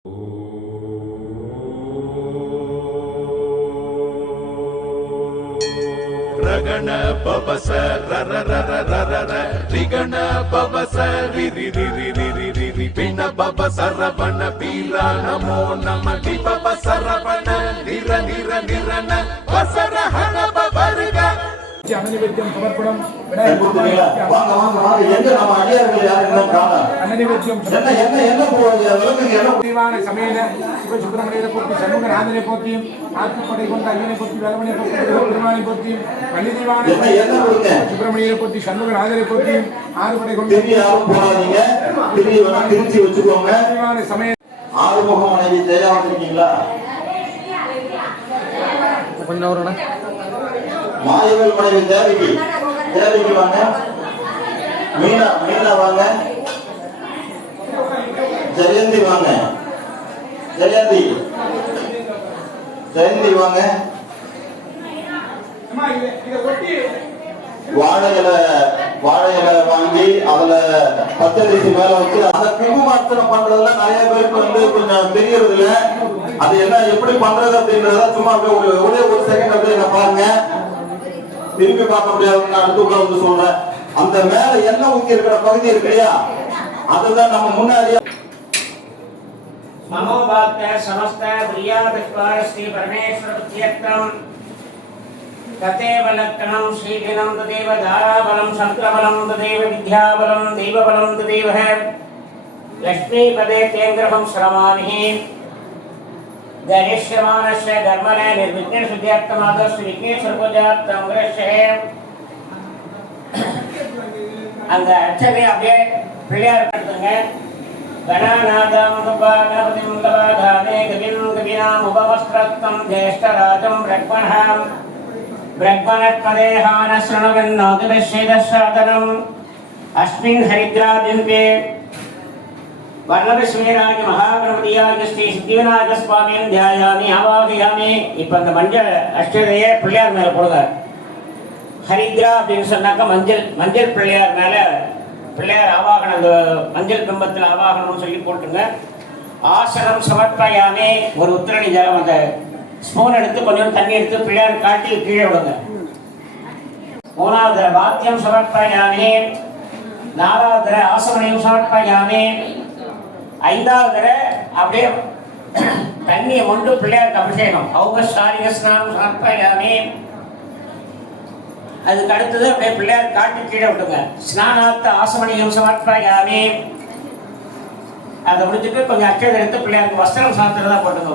ரகண பவச ரர ரர ரர ர ரிகண பவச ரிரி ரிரி ரிரி ரிரி பிண பவ சரவண பீரா நமோ நம டி பவ சரவண நிர நிர நிரன வசர ஹண பவர்க அன்னநிவேத்தியம் சமர்ப்பணம் சமேத சிவசுப்பிரமணியரை போற்றி சண்முகநாதனை போற்றியும் ஆத்துப்படை கொண்ட ஐயனை போற்றி வேலமனை போற்றி பெருமானை போற்றியும் வள்ளிதீவான சுப்பிரமணியரை போற்றி சண்முகநாதனை போற்றியும் ஆறுபடை கொண்ட சமேத ஆறுமுகம் மனைவி ஜெயா வந்திருக்கீங்களா? கொஞ்சம் மாயவல் மனைவி தேவிக்கு வாங்க. மீனா வாங்க. ஜெயந்தி வாங்க. ஜெயந்தி வாங்க. வாழை இலை வாங்கி அதுல பச்சரிசி மேல வச்சு அந்த குங்குமார்ச்சனை பண்றதுல நிறைய பேருக்கு கொஞ்சம் தெரியறது இல்ல. அது என்ன எப்படி பண்றது அப்படின்றத சும்மா ஒரே ஒரு செகண்ட் அப்படியே பாருங்க. திரும்பி பார்க்க முடியாது, நான் அடுத்து உள்ள சொல்றேன். அந்த மேல எண்ணெய் ஊத்தி இருக்கிற பகுதி இருக்கு இல்லையா, அதுதான் நம்ம முன்னாடியே மனோபாத்த சமஸ்த பிரியா விஸ்வார ஸ்ரீ பரமேஸ்வர புத்தியக்தம் ததேவ லக்னம் ஸ்ரீதினம் ததேவ தாராபலம் சந்திரபலம் ததேவ வித்யாபலம் தெய்வபலம் ததேவ லக்ஷ்மீபதே தேங்கிரகம் ஸ்ரமாமி கணேஷ்யமானஸ்ய கர்மணே நிர்விக்ன சுத்தியார்த்தமாதோ ஸ்ரீ விக்னேஸ்வர பூஜார்த்தம் கிரஷ்யே. அந்த அச்சதை அப்படியே பிள்ளையார் படுத்துங்க. கணநாதம் கணபதி முந்தபாதானே கவின் கவினாம் உபவஸ்திரத்தம் ஜேஷ்டராஜம் பிரக்மணாம் பிரக்மணத்மதேஹான ஸ்ருணுவன்னோதிபஸ்யேதசாதனம் அஸ்மின் ஹரித்ராதின்பே வர்ணபஸ்மீராகி மகாகணபதியாகி ஸ்ரீ சித்திவிநாயக சுவாமியின் தியாயாமி ஆவாகியாமி. இப்போ அந்த மஞ்சள் அஷ்டதையை பிள்ளையார் மேலே போடுங்க. ஹரித்ரா அப்படின்னு சொன்னாக்கா மஞ்சள் பிள்ளையார் மேலே பிள்ளையார் ஆவாகனம், அந்த மஞ்சள் பிம்பத்தில் ஆவாகனம்னு சொல்லி போட்டுங்க. ஆசனம் சமர்ப்பயாமே. ஒரு உத்திரணி ஜலம் அந்த ஸ்பூன் எடுத்து கொஞ்சம் தண்ணி எடுத்து பிள்ளையார் காட்டி கீழே விடுங்க. மூணாவது வாத்தியம் சமர்ப்பயாமே. நாலாவது ஆசமனையும் சமர்ப்பயாமே. ஐந்தாவது அப்படியே தண்ணியை கொண்டு பிள்ளையாருக்கு அபிஷேகம் ஔபசாரிக ஸ்நானம் சமர்ப்பயாமே. அதுக்கு அடுத்தது அப்படியே பிள்ளையார் காட்டி கீழே விட்டுங்க. ஸ்நானாத்த ஆசமணியம் சமர்ப்பயாமே. அதை முடிச்சுட்டு கொஞ்சம் அச்சதை எடுத்து பிள்ளையாருக்கு வஸ்திரம் சாத்திரதா போட்டுங்க.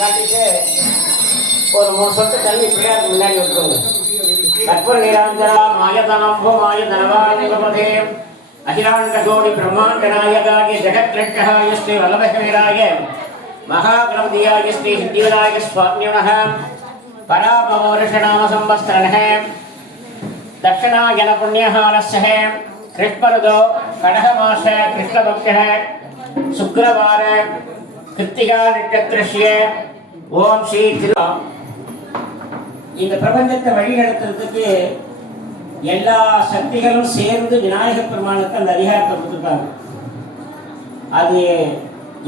காட்டிட்டு ஒரு 3 சொட்டு தண்ணி பிள்ளையாருக்கு முன்னாடி விட்டுருங்க. கற்பூர நீராஞ்சனா மாயதனம்போ மாயதனவானிகபதே அகிலாண்டகோடி பிரம்மாண்ட நாயகாய ஜெகத்ரட்சகாய ஸ்ரீ வல்லபகவீராய மகாகணபதியாய ஸ்ரீ சித்திவிநாயக சுவாமியுனः பராமோருஷநாம சம்பஸ்தரணः தட்சிணாயன புண்ணியகாலஸ்ய கிருஷ்ணருதோ கடகமாச கிருஷ்ணபக்ஷः சுக்ரவார கிருத்திகா நட்சத்திரஸ்ய ஓம் ஸ்ரீ திரு. இந்த பிரபஞ்சத்தை வழிநடத்துறதுக்கு எல்லா சக்திகளும் சேர்ந்து விநாயகப் பெருமானுக்கு அந்த அதிகாரத்தை கொடுத்துருக்காங்க. அது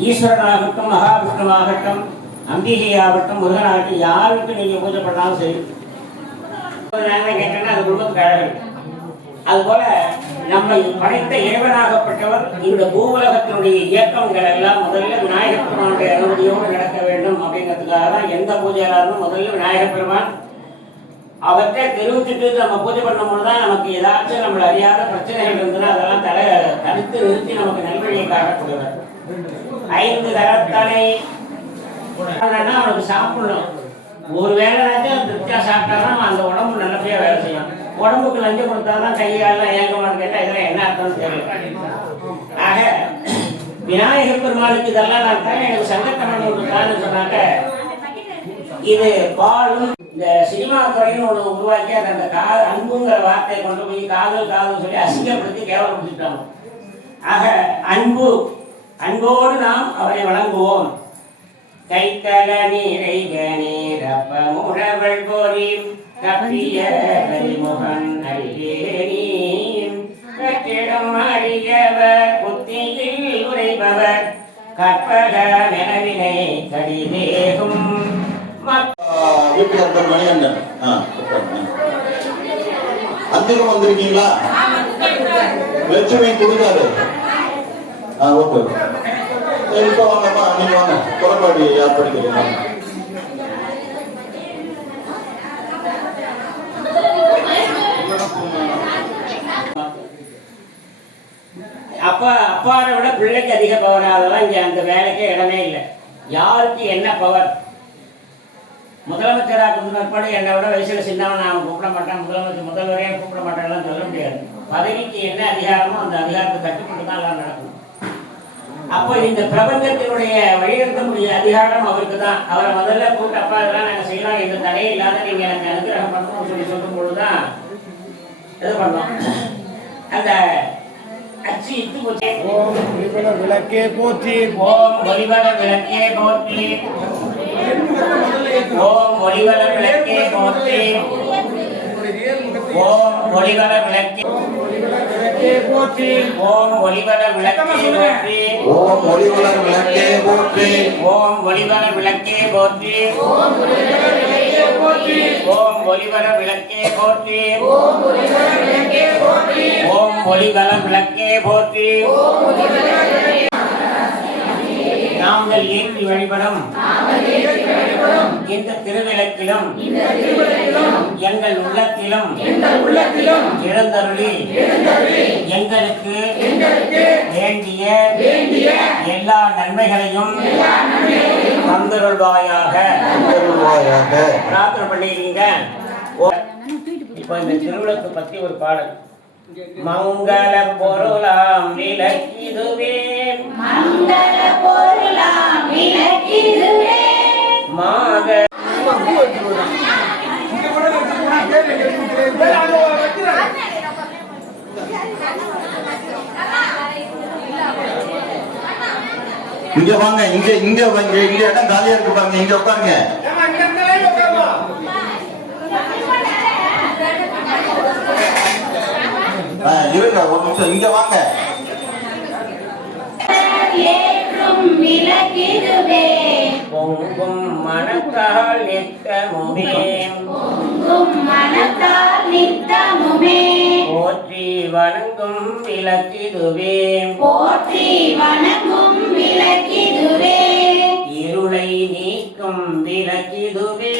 ஈஸ்வரனாகட்டும், மகாவிஷ்ணுவாகட்டும், அம்பிகை ஆகட்டும், முருகனாகட்டும், யாருக்கு நீங்க பூஜை பண்ணாலும் சரி கேட்டேன்னா அது குடும்பத்துக்கு அழகு. அதுபோல நம்ம படைத்த இறைவனாகப்பட்டவர் இந்த பூவுலகத்தினுடைய இயக்கங்கள் எல்லாம் முதல்ல விநாயகப் பெருமானுடைய அனுமதியோடு நடக்க வேண்டும் அப்படிங்கிறதுக்காக தான் எந்த பூஜையாளரும் முதல்ல விநாயகப் பெருமான் அவற்றை தெரிவிச்சுட்டு நம்ம பூஜை பண்ணும்போது தான் நமக்கு ஏதாச்சும் நம்மளை அறியாத பிரச்சனைகள் இருந்ததுன்னா அதெல்லாம் தடுத்து நிறுத்தி நமக்கு நல்வழியை காட்டக்கூடியவர். 5 கரத்தனை அவனுக்கு சாப்பிடணும். ஒரு வேலைனாச்சும் திருப்தியாக சாப்பிட்டாதான் அந்த உடம்பு நல்லபடியாக வேலை செய்யும். உடம்புக்கு லஞ்சம் கொடுத்தாதான் கையாலாம் ஏங்கமானு கேட்டால் இதெல்லாம் என்ன அர்த்தம்னு தெரியல. ஆக விநாயகப் பெருமானுக்கு இதெல்லாம் நான் தான் எனக்கு சங்கத்தமணி தான்னு சொன்னாக்க இது பாலும் இந்த சினிமா துறைன்னு ஒன்று உருவாக்கி அந்த அன்புங்கிற வார்த்தையை கொண்டு போய் காதல் சொல்லி அசிங்கப்படுத்தி கைத்தல நீரைக நீரப்ப முழவள் போரி கப்பிய கரிமுகன் அடியேனி கட்டிடம் அடியவர் புத்தியில் உரைபவர் கற்பக மெனவினை கடிதேகும் வீட்டுக்காரர் மணிகண்டன் அந்திரம் வந்திருக்கீங்களா? லட்சுமி கொடுக்காது. ஓகே, இப்ப வாங்கம்மா, நீங்க வாங்க. புறப்பாடி யார் படிக்கிறீங்க? அப்பாவை விட பிள்ளைக்கு அதிக பவர். அதெல்லாம் இங்க அந்த வேலைக்கே இடமே இல்லை. யாருக்கு என்ன பவர்? முதலமைச்சராக பிற்பாடு என்னை விட வயசுல சின்னவன் நான் கூப்பிட மாட்டேன், முதல்வரையே கூப்பிட மாட்டேன்லாம் சொல்ல முடியாது. பதவிக்கு என்ன அதிகாரமோ அந்த அதிகாரத்தை கட்டுப்பட்டு தான் எல்லாம் நடக்கணும். அப்போ இந்த பிரபஞ்சத்தினுடைய வழிநடத்தக்கூடிய அதிகாரம் அவருக்கு தான். அவரை முதல்ல கூப்பிட்டு அப்பா இதெல்லாம் நாங்கள் செய்யலாம், எந்த தடையே இல்லாத நீங்க எனக்கு அனுகிரகம் பண்ணணும்னு சொல்லி சொல்லும் பொழுதுதான் இது பண்ணோம். அந்த அச்சு இட்டு போச்சு. ஓம் ஒளிவல விளக்கே போற்றி. ஓம் ஒளிவல விளக்கே போற்றி. ஓம் ஒளிவல விளக்கே போற்றி. ஓம் ஒளிவல விளக்கே போற்றி. ஓம் ஒளிவல விளக்கே போற்றி. ஓம் ஒளிவல விளக்கே போற்றி. ஓம் ஒளிவல விளக்கே போற்றி. ஓம் ஒளிவல விளக்கே போற்றி. ஓம் ஒளிவல விளக்கே போற்றி. நாங்கள் ஏற்றி வழிபடும் இந்த திருவிளக்கிலும் எங்கள் உள்ளத்திலும் எழுந்தருளி எங்களுக்கு வேண்டிய எல்லா நன்மைகளையும் தந்தருள்வாயாக பிரார்த்தனை பண்ணிக்கிறீங்க. இப்போ இந்த திருவிளக்கு பத்தி ஒரு பாடல். மங்கள பொருளாம் விளக்கிதுவே, மங்கள பொருளாம் விளக்கிதுவே, மாத இங்க வாங்க, இங்க இங்க இங்க இடம் காலியா இருக்கு பாருங்க, இங்க உட்காருங்க. இருங்க ஒரு நிமிஷம், இங்க வாங்க. ஏற்றும் விளக்கிதுவே, பொங்கும் மனத்தால் நித்தமுமே, பொங்கும் மனத்தால் நித்தமுமே, போற்றி வணங்கும் விளக்கிதுவே, போற்றி வணங்கும் விளக்கிதுவே, இருளை நீக்கும் விளக்கிதுவே,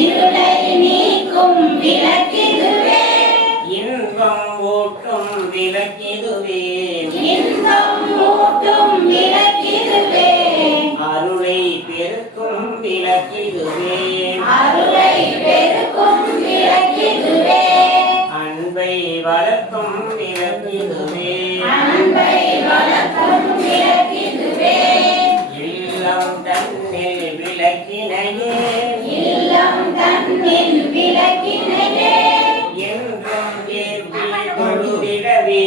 இருளை நீக்கும் விளக்கிதுவே, இன்பம் ஊட்டும் விளக்கிதுவே, இன்பம் ஊட்டும் விளக்கிதுவே, அருளை பெருக்கும் விளக்கிதுவே, அருளை பெருக்கும் விளக்கிதுவே, அன்பை வளர்க்கும் விளக்கிதுவே, அன்பை வளர்க்கும் விளக்கிதுவே, இல்லம் தன்னில் விளக்கினையே, இல்லம் தன்னில் விளக்கினையே, என்றும் ஏற்றி தொழுதிடவே,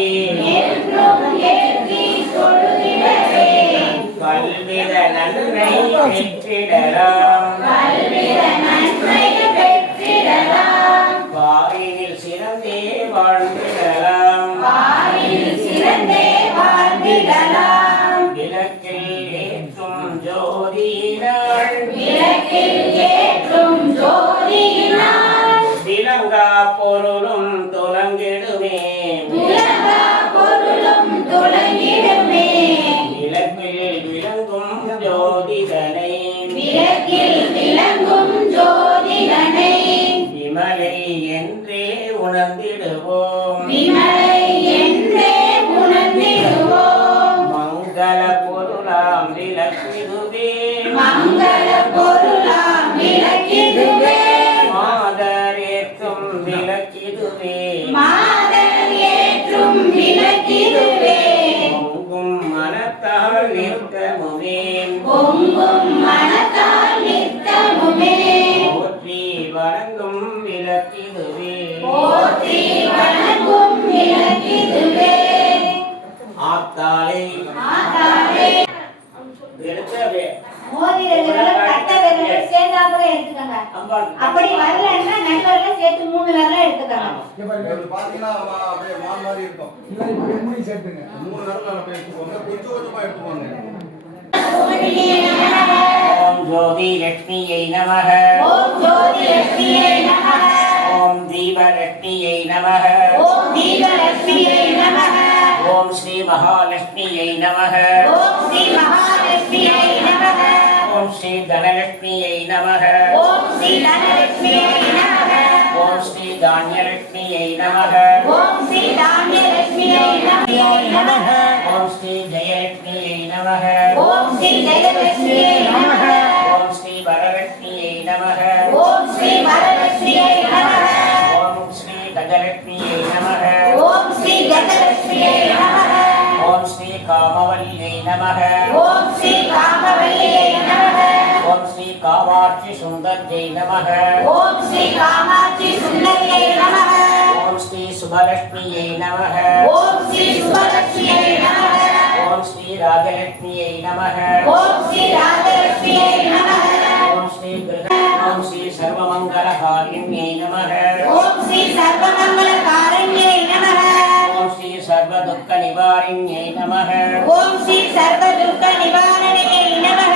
என்றும் ஏற்றி தொழுதிடவே, கல்வித நன்மை பெற்றிடலாம், கல்வித நன்மை பெற்றிடலாம், வாயினில் சிறந்தே வாழ்ந்திடலாம், வாயில் சிறந்தே வாழ்ந்திடலாம், விளக்கில் ஏற்றும் ஜோதியினாள், விளக்கில் ஏற்றும் ஜோதியினால், விளங்கா பொருளும் துலங்கிடுமே, விளங்கா பொருளும் துலங்கிடுமே, விளக்கில் விளங்கும் ஜோதிதனை, விளக்கில் விளங்கும் ஜோதிடனை, விமலை என்றே உணர்ந்திடுவோம், விமலை என்றே உணர்ந்திடுவோம், மங்கள பொருளாம் விளக்கிதுவே, மங்கள பொருளாம் விளக்கிதுவே, மாதரேற்றும் விளக்கிதுவே, மாதர் ஏற்றும் விளக்கிதுவே, பொங்கும் மனத்தால் நிற்கமுமே, பொங்கும் மனத்தால் நித்தமுமே, போற்றி வணங்கும் விளக்கிதுவே, போற்றி அம்பாள் அப்படி வரலன்னா நண்பர்களை சேர்த்து 3 விரல எடுத்துக்கலாம். பாத்தீங்கன்னா அப்படியே மான் மாதிரி இருக்கும். இல்லை இப்படி எப்படி சேர்த்துங்க 3 விரல அப்படியே எடுத்துக்கோங்க, கொஞ்சம் கொஞ்சமா எடுத்துக்கோங்க. ஓம் ஜோதி லட்சுமியை நமः. ஓம் ஜோதி லட்சுமியே நமः. ஓம் தீபலட்சுமியை நமः. ஓம் தீபலட்சுமியே நமः. ஓம் ஸ்ரீ மகாலட்சுமியை நமः. ஓம் ஸ்ரீ மகாலட்சுமியே நமः. ஓம் ஸ்ரீ தனலட்சுமியை நமः. ஓம் ஸ்ரீ தனலட்சுமியே நமः. ஓம் ஸ்ரீ தானியலட்சுமியை நமः. ஓம் ஸ்ரீ தானியலட்சுமியே நமः. ஓம் ஸ்ரீ ஜெயலட்சுமியை நமः. ஓம் ஸ்ரீ ஜெயலட்சுமியே நமः. ஓம் ஸ்ரீ வரலட்சுமியை நமः. ஓம் ஸ்ரீ வரலட்சுமியே நமः. ஓம் ஸ்ரீ கஜலட்சுமியை நமः. ஓம் ஸ்ரீ கஜலட்சுமியே நமः. ஓம் ஸ்ரீ காமவல்லியை நமः. ஓம் ஸ்ரீ காமவல்லியே நமः. ஓம் ஸ்ரீ காமாட்சி சுந்தர்யை நமः. ஓம் ஸ்ரீ காமாட்சி சுந்தரியே நமः. ஓம் ஸ்ரீ சுபலட்சுமியை நமः. ஓம் ஸ்ரீ சுபலட்சுமியே நமः. ஓம் ஸ்ரீ ராஜலட்சுமியை நமः. ஓம் ஸ்ரீ ராஜலட்சுமியே நமः. ஓம் ஸ்ரீ ஓம் ஸ்ரீ சர்வமங்கலகாரிண்யை நமः. ஓம் ஸ்ரீ சர்வமங்கலகாரண்யே நமः. ஓம் ஸ்ரீ சர்வதுக்க நிவாரிண்யை நமः. ஓம் ஸ்ரீ சர்வதுக்க நிவாரணியே நமः.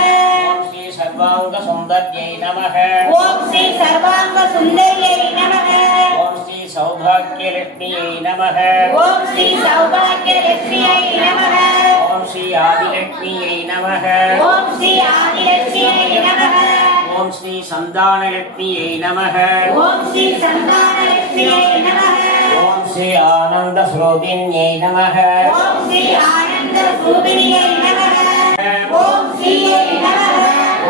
ஓம் ஸ்ரீ சர்வாங்க சுந்தர்யை நமः. ஓம் ஸ்ரீ சர்வாங்க சுந்தரியே நமः. ஓம் ஸ்ரீ சௌபாக்கியலட்சுமியை நமः. ஓம் ஸ்ரீ சௌபாக்கியலட்சுமியே நமः. ஓம் ஸ்ரீ ஆதிலட்சுமியை நமः. ஓம் ஸ்ரீ ஆதிலட்சுமியே நமः. ஓம் ஸ்ரீ சந்தானலட்சுமியை நமः. ஓம் ஸ்ரீ சந்தானலட்சுமியே நமः. ஓம் ஸ்ரீ ஆனந்த ஸ்ரோதின்யை நமः. ஓம் ஸ்ரீ ஆனந்த ரூபிணியே நமः. ஓம் ஸ்ரீயே நமः.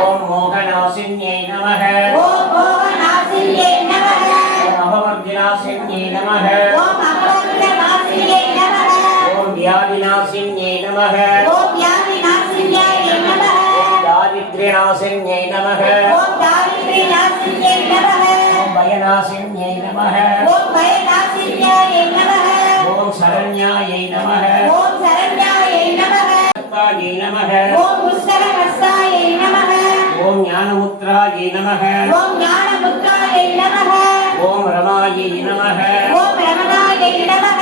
ஓம் மோகநாசின்யை நமः. ஓம் மோகநாசினியே நமः. ஓம் அபவர்த்திநாசின்யை நமः. ஓம் அபவர்த்தநாசினியே நமः. ஓம் வியாதிநாசின்யை நமः. ஓம் வியாதிநாசினியே நமः. ஓம் தாரித்ர்யநாசின்யை நமः. ஓம் தாரித்ர்யநாசினியே நமः. ஓம் பயநாசின்யை நமः. ஓம் பயநாசினியே நமः. ஓம் சரண்யாயை நமः. ஓம் சரண்யாயை நமः. சத்தாயை நமः. ஓம் புஷ்கரஹஸ்தாயை நமः. ஓம் ஞானமுத்ராயை நமः. ஓம் ஞானமுத்ராயை நமः. ஓம் ரமாயை நமः. ஓம் ரமணாயை நமः.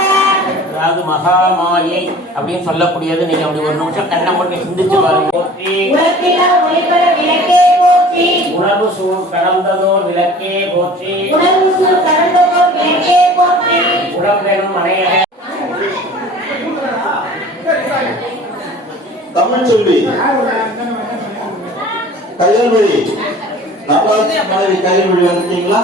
அதாவது மகாமாயை அப்படின்னு சொல்லக்கூடியது. நீங்க அப்படி ஒரு நிமிஷம் கண்ணை போட்டு சிந்திச்சு பாருங்க. போற்றி உலகிலா ஒளிபர விளக்கே போற்றி. உணர்வு சூழ் கடந்ததோர் விளக்கே போற்றி. உணர்வு சூழ் கடந்ததோர் விளக்கே போற்றி. உடம்பெனும் அணையக தமிழ் செல்வி கையல்வழி நடராஜ் மனைவி கையல்வழி வந்துட்டீங்களா?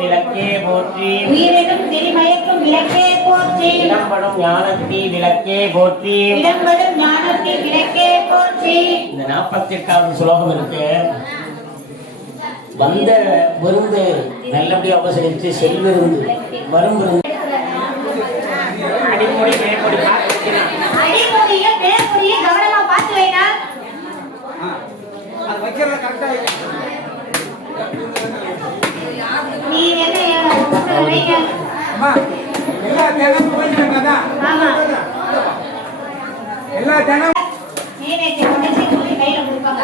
விளக்கே போற்றி. உயிரினும் திரிமயக்கும் விளக்கே போற்றி. இடம்படும் ஞானத்தி விளக்கே போற்றி. இடம்படும் ஞானத்தி விளக்கே போற்றி. இந்த 48வது ஸ்லோகம் இருக்கு. வந்த விருந்து நல்லபடியாக உபசரித்து செல்விருந்து வரும் விருந்து அடிப்பொடி மேற்பொடி அடிமொழிய மேற்பொழிய கவனமா பார்த்து வைனா. அது வைக்கிறத கரெக்டா நீ என்ன வைங்க. அம்மா எல்லா தினமும் போயிட்டாங்க தான். ஆமா. எல்லா தினமும் நீனேத்தி உடைச்சி கூடி கையில கொடுப்பாங்க.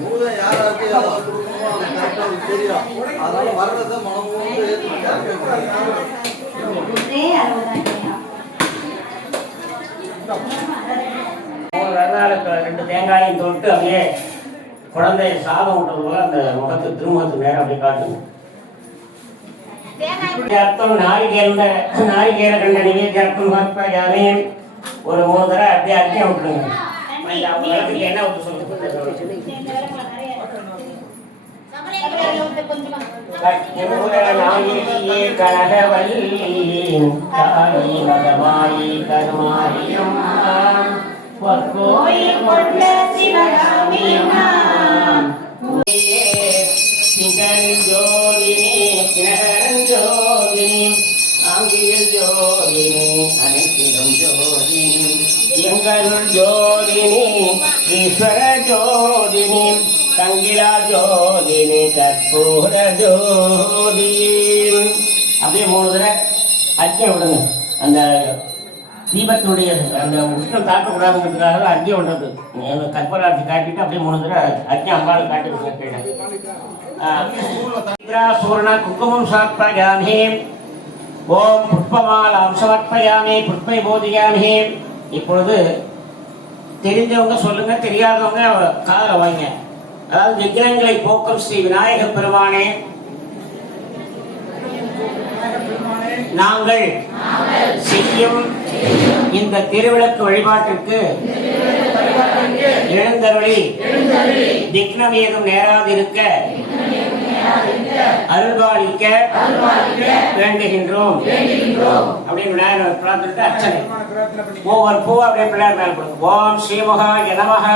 பூதம் யாராருக்கு ஏதாவது கொடுக்கணுமோ அது கரெக்டா அவருக்கு தெரியும். அதனால வர்றதை மனமோந்து ஏத்துக்கிட்டாங்க. ரெண்டு தேங்காயும் தொட்டு அப்படியே குழந்தைய சாதம் விட்டது போல அந்த முகத்து திருமுகத்து நேரம் அப்படியே காட்டுங்க. அர்த்தம் நாரிகேல கண்ட நிவேத்தியார்த்தம் மகத்வாயாரையும் ஒரு 3 தடவை அப்படியே அர்த்தம் விட்டுருங்க. என்ன விட்டு சொல்லுங்க. நாயியே கனகவல்லி தாயி மகமாயி கருமாரியும் கோயில் கொண்ட சிவகாமியும் திகழ் ஜோதினி கிணறன் ஜோதினி ஆங்கியல் ஜோதினி அனைத்திலும் ஜோதினி எங்களுள் ஜோதினி ஈஸ்வர ஜோதினி தங்கிலா ஜோதினி கற்பூர ஜோதி. அப்படியே 3 தடவை அர்ச்சனை விடுங்க. அந்த தீபத்துடைய அந்த உஷ்ணம் தாக்கக்கூடாதுங்கிறதுக்காக அக்னி ஒன்றது கற்பராட்சி காட்டிட்டு அப்படியே 3 தடவை அக்னி அம்பாள் காட்டி விட்டுருக்கேன். சூர்ண குங்குமம் சமர்ப்பயாமி. ஓம் புஷ்பமாலாம் சமர்ப்பயாமி. புஷ்பை போதியாமி. இப்பொழுது தெரிஞ்சவங்க சொல்லுங்க, தெரியாதவங்க காதல வாங்க. அதாவது விக்கிரங்களை போக்கும் ஸ்ரீ விநாயக பெருமானே, நாங்கள் செய்யும் இந்த திருவிளக்கு வழிபாட்டிற்கு எழுந்தருளி விக்னம் ஏதும் நேராதிருக்க அருள்பாலிக்க வேண்டுகின்றோம் அப்படின்னு விநாயகர் பிரார்த்தனை அர்ச்சனை. ஒவ்வொரு பூ அப்படியே பிள்ளையார் மேல கொடுக்கும். ஓம் ஸ்ரீமுகாய நமஹ.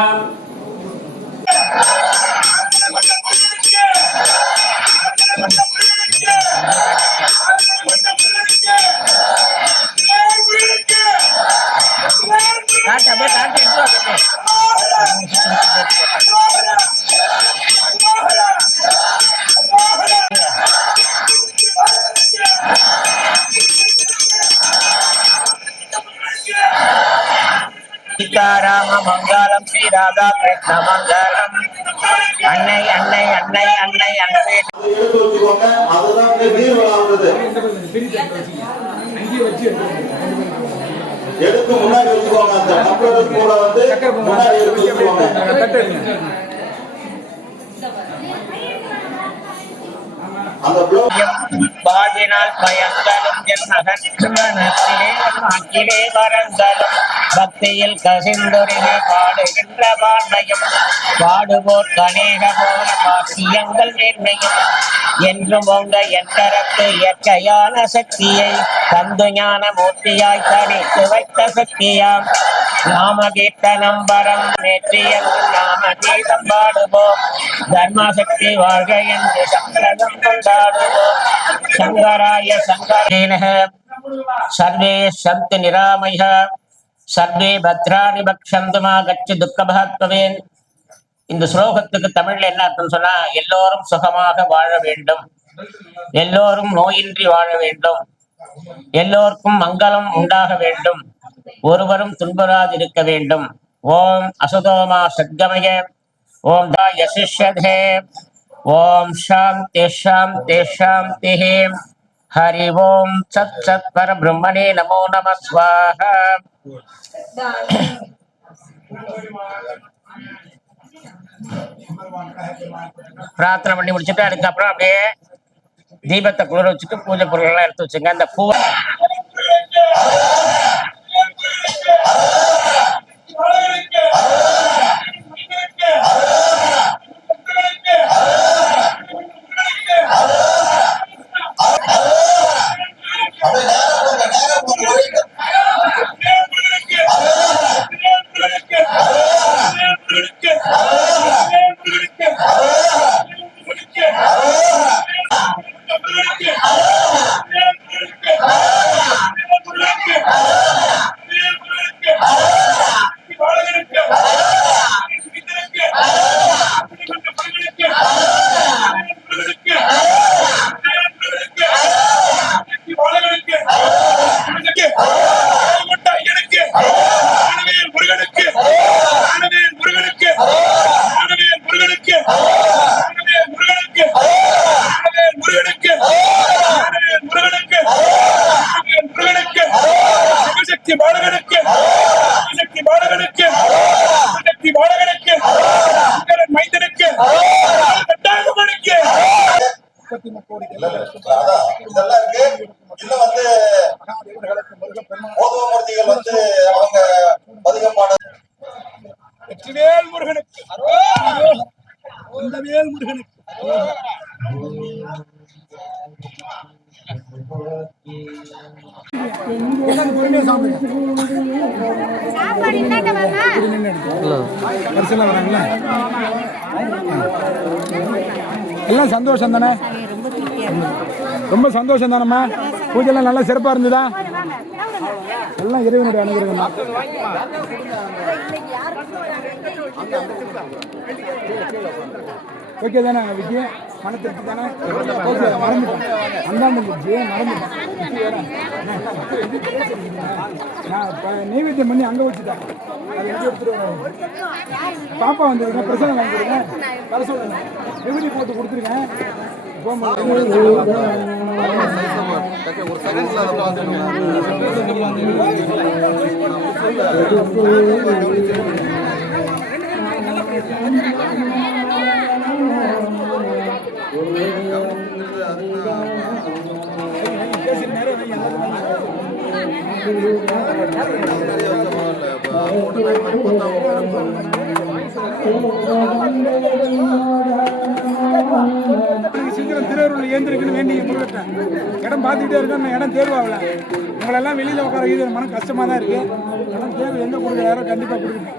சீதாராம மங்களம் ஸ்ரீ ராதா கிருஷ்ண மங்களம். அன்னை அன்னை அன்னை அன்னை அன்னை. அதை எடுத்து வச்சுக்கோங்க. அதுதான் நீர் விழாவுறது. அங்கேயே வச்சு எடுத்து முன்னாடி வச்சுக்கோங்க. அந்த டம்ளர் கூட வந்து முன்னாடி எடுத்து வச்சுக்கோங்க. அந்த பாதினால் பயங்களும் என்மகத்திலே வரங்களும் பக்தியில் கசிந்துருகி பாடுகின்ற பாண்மையும் பாடுவோர் கணேக போல பாக்கியங்கள் மேன்மையும் என்றும் உங்க எந்தரத்து இயற்கையான சக்தியை தந்து ஞான மூர்த்தியாய் தனித்து வைத்த சக்தியாம் நாம கீர்த்தனம் பரம் நேற்றியங்கும் நாம கீதம் பாடுவோம். தர்மசக்தி வாழ்க என்று சங்கரம் கொண்டாடுவோம். சங்கராய சங்கரேன சர்வே சந்து நிராமய சர்வே பத்ராணி பக்ஷந்து மா கச்சி துக்கபாத்மவேன். இந்த ஸ்லோகத்துக்கு தமிழ்ல என்ன அர்த்தம் சொன்னா, எல்லோரும் சுகமாக வாழ வேண்டும், எல்லோரும் நோயின்றி வாழ வேண்டும், எல்லோருக்கும் மங்களம் உண்டாக வேண்டும், ஒருவரும் துன்புறாதிருக்க வேண்டும். ஓம் அசுதோமா சத்கமய. ஓம் யசிஷ்யதே. ஓம் சாந்தி சாந்தி சாந்தி. ஹரி ஓம் சத் சத் பரபிரம்மணே நமோ நம ஸ்வாஹா. பிரார்த்தனை பண்ணி முடிச்சுட்டு அதுக்கப்புறம் அப்படியே தீபத்தை குளிர வச்சுட்டு பூஜை பொருள் எல்லாம் எடுத்து வச்சுங்க. அந்த பூவை இதெல்லாம் இருக்கு. இன்னும் வந்து ஓதுவமூர்த்திகள் வந்து அவங்க பதிகப்பாடு வெற்றிவேல் முருகனுக்கு வேல் முருகனுக்கு எல்லாம் சந்தோஷம் தானே? ரொம்ப சந்தோஷம் தானம்மா. பூஜைலாம் நல்லா சிறப்பா இருந்ததா? எல்லாம் இறைவனுடைய அனுகிரகம் தான். ஓகே தானே விஜய்? மனத்திற்கு தானே மறந்துட்டேன் அந்தாண்டு மறந்துட்டேன் நான் இப்போ நெய்வேத்தியம் பண்ணி அங்கே வச்சுட்டேன் அது எங்கே எடுத்துட்டு பாப்பா வந்துருக்கேன் பிரசனை வாங்கிருக்கேன் வர சொல்லுங்க விபூதி போட்டு கொடுத்துருக்கேன் சீக்கிரம் திருவருள் ஏந்திருக்குன்னு வேண்டி முருகட்டேன் இடம் பார்த்துக்கிட்டே இருக்கேன் இடம் தேர்வாகல உங்களெல்லாம் வெளியில் உட்கார இது மனம் கஷ்டமாக தான் இருக்கு இடம் தேர்வு எங்கே கொடுக்குற யாரோ கண்டிப்பாக கொடுக்குறேன்